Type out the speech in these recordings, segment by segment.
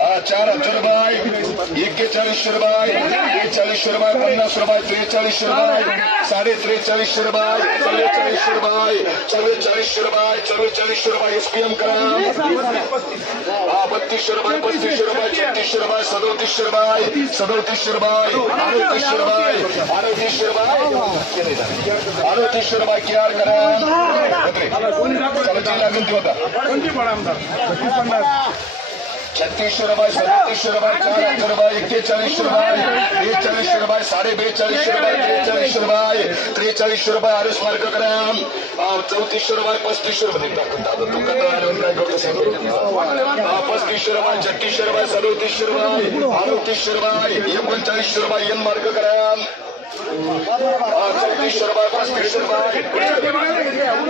चार हत्तर रुपये एक्केचाळीस रुपये बेचाळीस रुपये पन्नास रुपये त्रेचाळीस रुपये साडे त्रेचाळीस रुपये चव्वेचाळीस रुपये चव्वेचाळीस रुपये चव्वेचाळीस रुपये एसपीएम करा. बत्तीस रुपये पस्तीस रुपये छत्तीस रुपये सदोतीस रुपये सदोतीस रुपये अडतीस रुपये अडतीस रुपये अडतीस रुपये क्लिअर करा. लागून होता. छत्तीसशे रुपये सदतीसशे रुपये चार हजार रुपये एक्केचाळीसशे रुपये बेचाळीसशे रुपये साडे बेचाळीसशे रुपये त्रेचाळीसशे रुपये त्रेचाळीसशे रुपये आरुष मार्ग ग्राम चौतीसशे रुपये पस्तीसशे रुपये. हा, पस्तीसशे रुपये छत्तीसशे रुपये सदोतीसशे रुपये अडतीसशे रुपये एकोणचाळीसशे रुपये एन मार्ग चौतीसशे रुपये पस्तीसशे रुपये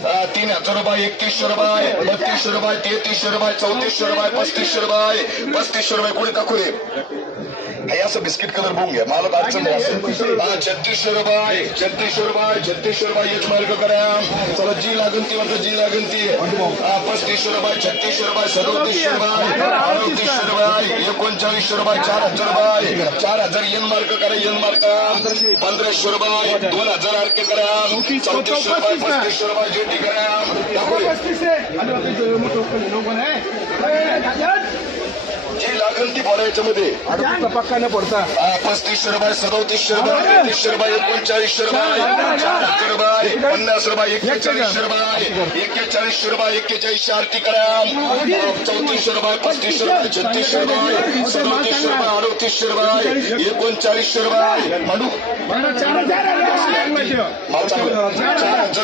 तीन हजार रुपये एकतीसशे रुपये बत्तीसशे रुपये तेहतीसशे रुपये चौतीसशे रुपये पस्तीसशे रुपये पस्तीसशे रुपये कुठे टाकू हे असं बिस्किट कलर बघून घ्या मला तर अडचण नाही असं हा छत्तीसशे रुपये छत्तीसशे रुपये छत्तीसशे रुपये एक मार्ग करा चला जी लागून ती वाटतं जी लागून ती हा पस्तीसशे रुपये छत्तीसशे रुपये सदोतीसशे रुपये अडतीसशे रुपये एकोणचाळीसशे रुपये चार हज़ार रुपये चार हज़ार एन मार्क करा एन मार्क पंधराशे रुपये दोन हज़ार अर्क करा चौतीसशे रुपये पस्तीसशे रुपये जेटी करा. जी लागेल ती बोला याच्यामध्ये पक्का न पडता. पस्तीसशे रुपये सदोतीसशे रुपये तेहतीसशे रुपये एकोणचाळीसशे रुपये रुपये पन्नास रुपये एक्केचाळीसशे रुपये एक्केचाळीसशे रुपये एक्केचाळीसशे आरती करा. चौतीसशे रुपये पस्तीसशे रुपये छत्तीसशे रुपये सदोतीसशे रुपये अडतीसशे रुपये एकोणचाळीसशे रुपये म्हणू. चार हजार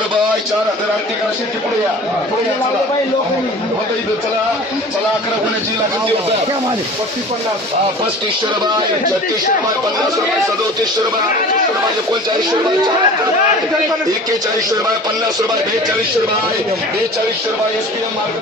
रुपये चार हजार आरती. करा. शेती पुढे या. पुढे या चला. चला. चला अकरा गुन्ह्याची लागत होता. हा, पस्तीसशे रुपये छत्तीसशे रुपये पन्नास रुपये सदोतीसशे रुपये अडतीसशे रुपये एकोणचाळीसशे रुपये एक्केचाळीसशे रुपये पन्नास रुपये बेचाळीसशे रुपये बेचाळीसशे रुपये एसपीएम मार्ग